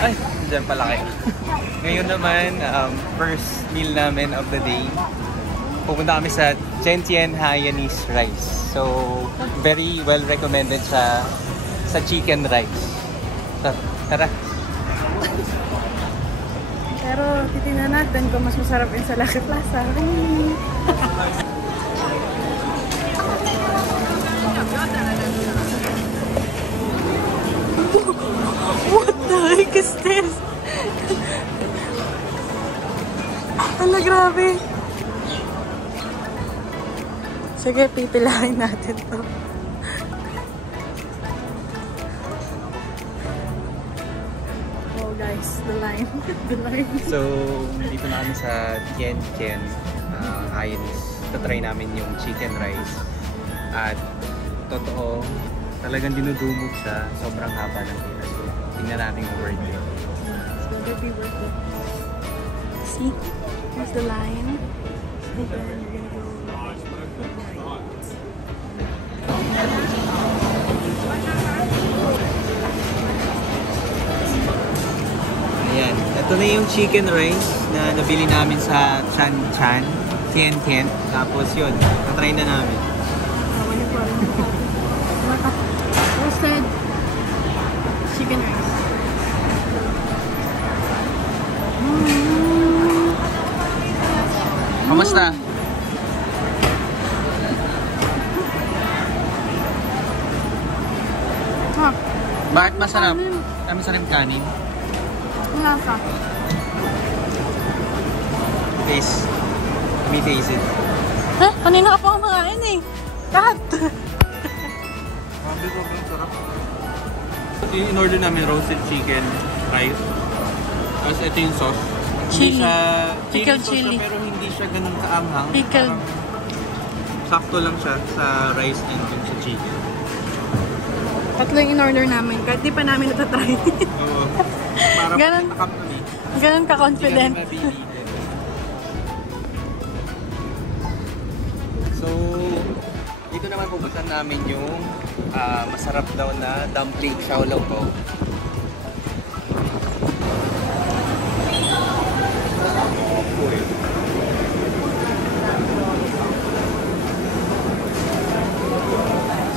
Ay, dyan pala kayo. Ngayon naman, first meal namin of the day. Pupunta kami sa Jentian Hainanese Rice. So, very well recommended sa chicken rice. So, tara. Pero titignan natin kung mas masarap yun sa Lucky Plaza. What the heck is this? Ala, grabe. Sige, pipilahin natin to. Oh guys, the line. The line. So, dito na kami sa Jentian Hainanese. Tatry namin yung chicken rice. At totoo, talagang dinudumog siya. Sobrang haba ng pila. So, tingnan natin yung word yun. So, it'll be worth it. See? Here's the line. And then you're gonna go Ayan. Ito na yung chicken rice na nabili namin sa Chan Chan. Tien Tien. Tapos yun, natry na namin. Roasted chicken rice. Kamusta? Ah, Bakit masarap? Masarap kanin. wala ka. Taste. Let me taste it. Eh, kanina ka pa kumakain eh. Lahat. Grabe, sobrang sarap. In-order namin roasted chicken rice. Tapos ito yung sauce. Chili. Hindi siya Pickled sauce chili. na, pero hindi siya ganun kaanghang. Pickled. Parang sakto lang siya sa rice and dun sa chicken. Tatlo yung in-order namin. Kahit di pa namin natatry. Oo. Para Ganun. company. Ganun ka-confident. Hindi kami mabibigyan. So, dito naman pupuntan namin yung masarap daw na dumpling xiaolong ko.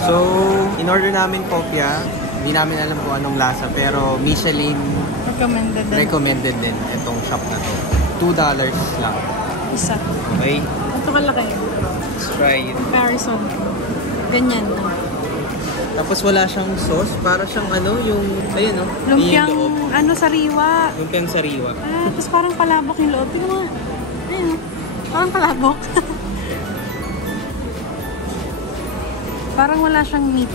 So, in-order namin kopya. Hindi namin alam kung anong lasa, pero Michelin recommended din itong shop na to. $2 lang. Isa. Okay? Ito kalaki. Let's try it. Comparison. Ganyan. Tapos wala siyang sauce. Para siyang ano, yung, ayun o. Lumpiang, yung loob. ano, sariwa. Lumpiang sariwa. Ah, tapos parang palabok yung loob. Tingnan mo. Ayun. Parang palabok. Parang wala siyang meat.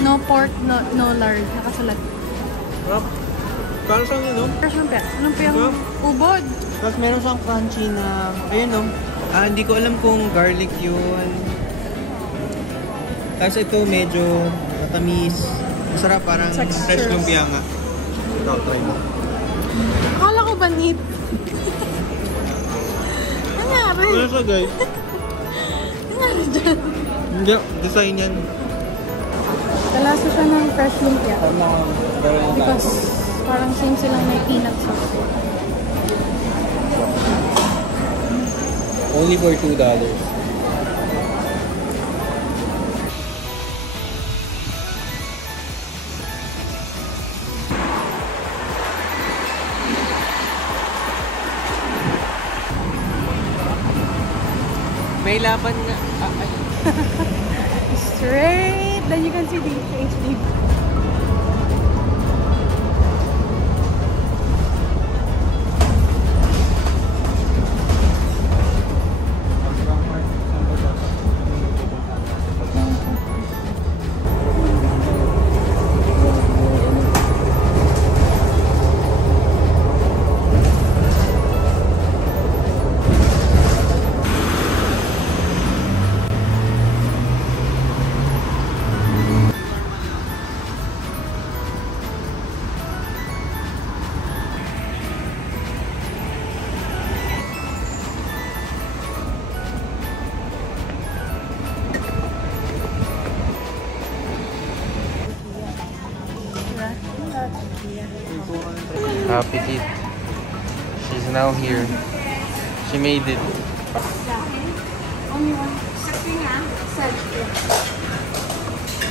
No pork, no lard. Nakasulat. Parang siyang ano. Parang lumpia. Lumpiang ubod. Tapos meron siyang crunchy na, ayun o. Hindi ko alam kung garlic yun. Tapos ito medyo matamis. Masarap, parang Textures. fresh lumpia nga. Ito, try mo. Akala ko ba neat? Nangyari? Ano siya guys? Nangyari dyan? Hindi, design yan. Kalasa siya ng fresh lumpia. Because parang same silang may peanut sauce. Only for $2. May laban nga. Straight Then you can see the HD. Happy Kid. She's now here. She made it. Only one.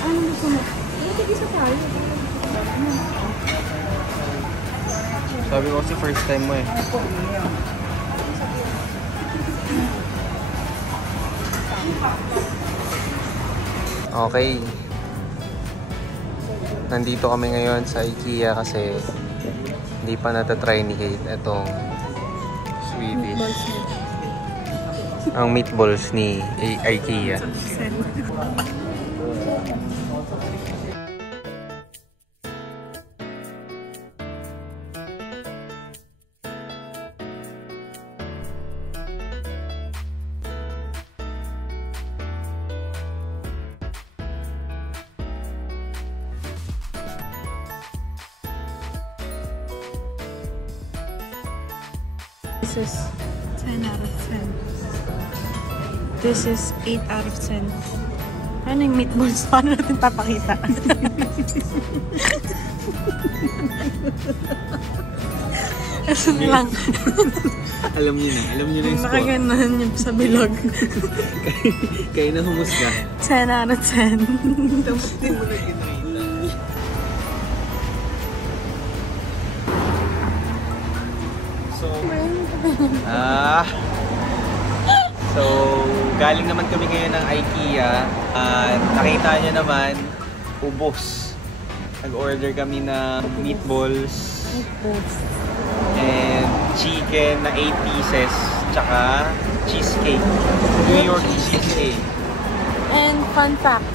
Ano gusto mo? Tigisa tayo. Sabi ko kasi first time mo eh. Okay. Nandito kami ngayon sa IKEA kasi hindi pa natatry ni Kate itong Swedish. Ang meatballs ni IKEA. This is 10 out of 10. This is 8 out of 10. Ano yung meatballs? Paano natin papakita? Kasi lang. Alam niyo na yung score. Nakaganan yung sa bilog. Kayo na humusga. 10 out of 10. Tapos din mo na ginrita. So, galing naman kami ngayon ng IKEA at nakita nyo naman, ubos. Nag-order kami ng meatballs and chicken na 8 pieces tsaka cheesecake. New York cheesecake. And fun fact,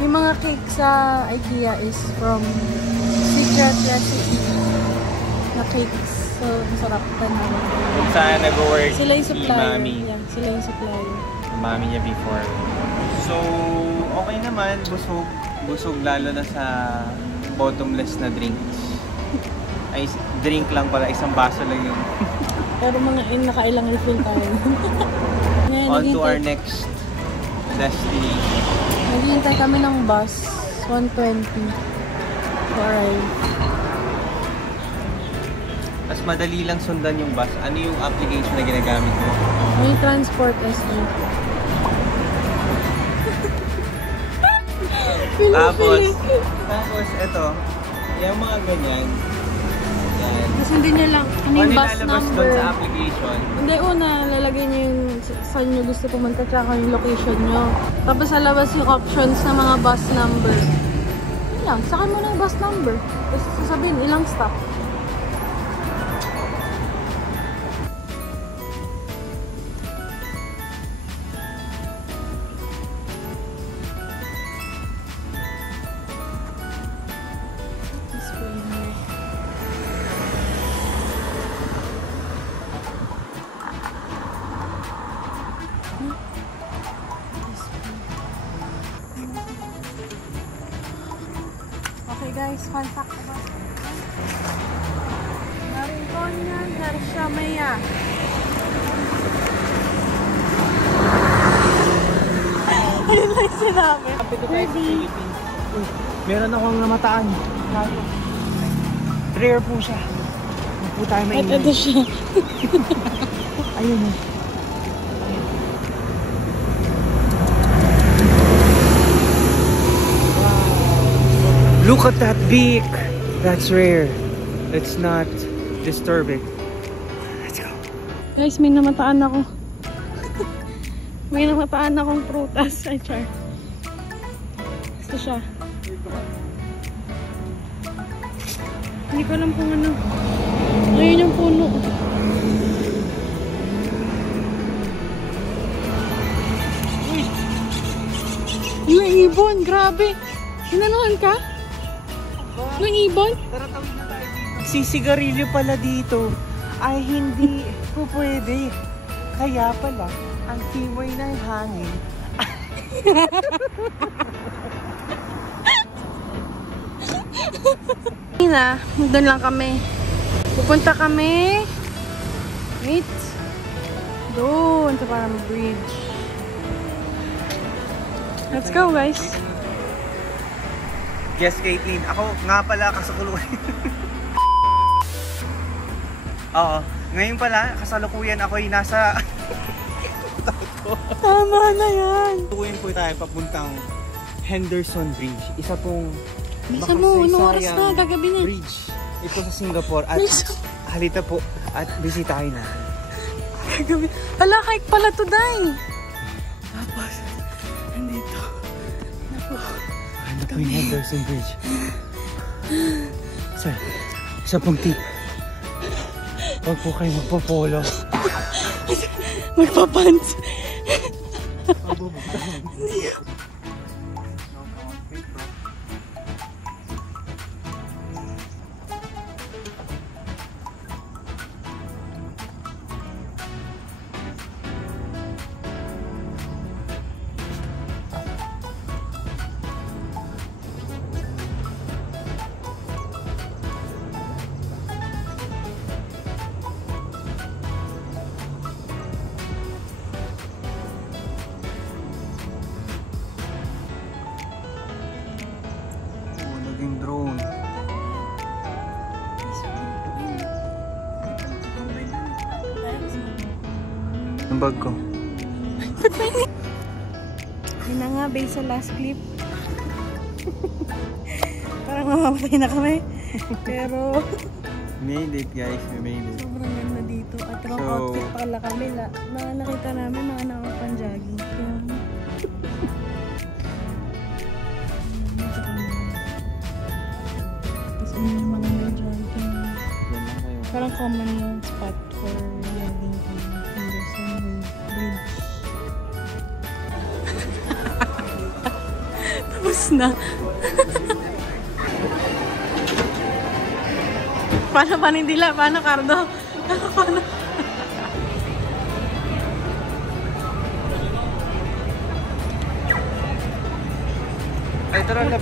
yung mga cake sa IKEA is from secret recipe na cakes. So, masarap pa naman. Kung saan nag-work Sila yung supplier. Mami. Yeah, sila yung supplier. Mami niya before. So, okay naman. Busog. Busog lalo na sa bottomless na drinks. Ay, drink lang pala. Isang baso lang yun. Pero mga nakailang refill tayo. On to our next destination. Naghihintay kami ng bus. 1:20 to arrive. Mas madali lang sundan yung bus. Ano yung application na ginagamit mo? May Transport SG. Tapos, eto, yung mga ganyan. Yan. Tapos hindi niya lang, ano yung bus ilalabas number. doon sa application? Hindi, una, lalagay niyo yung saan niyo gusto pumunta tsaka yung location niyo. Tapos sa labas yung options ng mga bus number. Yun lang, sakay mo na yung bus number. Tapos sasabihin, ilang stop. Okay guys, fun fact about Marintonia Hershamaya. Ayun lang sinabi. Meron akong namataan. Rare po siya. Hindi po tayo mainit. Ito siya. Ayun o. Look at that beak! That's rare. Let's not disturb it. Let's go. Guys, may namataan ako. May namataan akong prutas. Ay, char. Ito siya. Hindi ko alam kung ano. Ngayon yung puno. Uy! Yung ibon, grabe. Inanuhan ka? Yung ibon? Sisigarilyo pala dito ay hindi po pwede. Kaya pala, ang timoy ng hangin. Na, doon lang kami. Pupunta kami. Wait. Doon sa parang bridge. Let's go, guys. Yes, Caitlin. Ako nga pala kasalukuyan. Oo. Ngayon pala, kasalukuyan ako'y nasa... Tama na yan. Tukuyin po tayo papuntang Henderson Bridge. Isa pong Bisa mo, anong oras na? Gagabi na. Bridge. Ito sa Singapore. At halita po at bisitahin na. Gagabi. Hala, hike pala to, Day. Tapos, nandito. Naku. Ano po yung Henderson Bridge? Sir, isa pong tip. Huwag po kayo magpapolo. Magpapants. Naging drone. Ang bag ko. Yun na nga, based sa last clip. Parang mamamatay na kami. Pero, Made it, guys. We made it. sobrang ganda dito. At wrong outfit pala kami. Nakita namin mga nakapang-jogging. Kaya, tapos yung mga jogging. Yan lang kayo. Parang common spot for jogging to Henderson Bridge. Tapos na. Paano Panindila? Paano Cardo? Paano? Ay, tara na.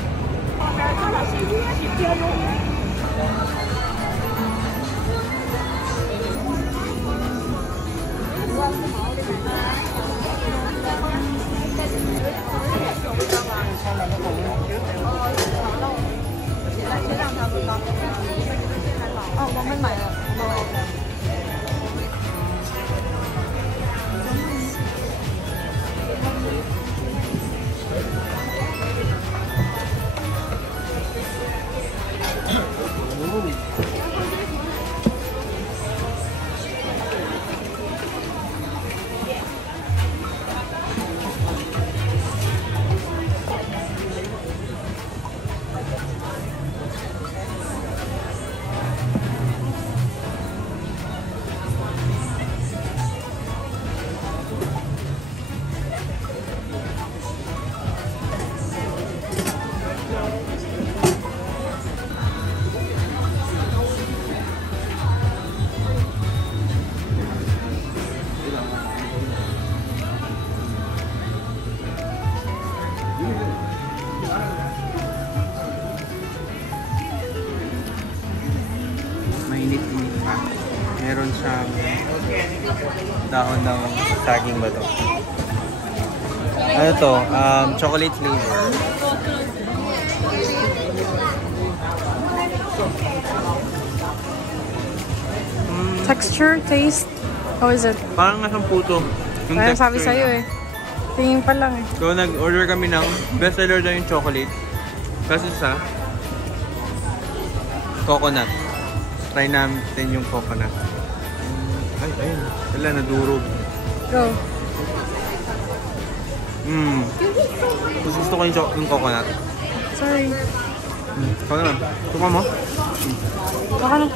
Mainit-init pa. Meron siyang dahon ng saging ba to? Ano to? Chocolate flavor. Texture, taste, how is it? Parang nga siyang puto. Yung Parang sabi texture sa'yo niya. Tingin pa lang eh. So nag-order kami ng best seller daw yung chocolate. Kasi sa coconut. Try natin yung coconut. Ay, ayun. Wala, nadurog. Go. Gusto ko yung coconut. Sorry. Ikaw naman. Tuka mo? Baka na.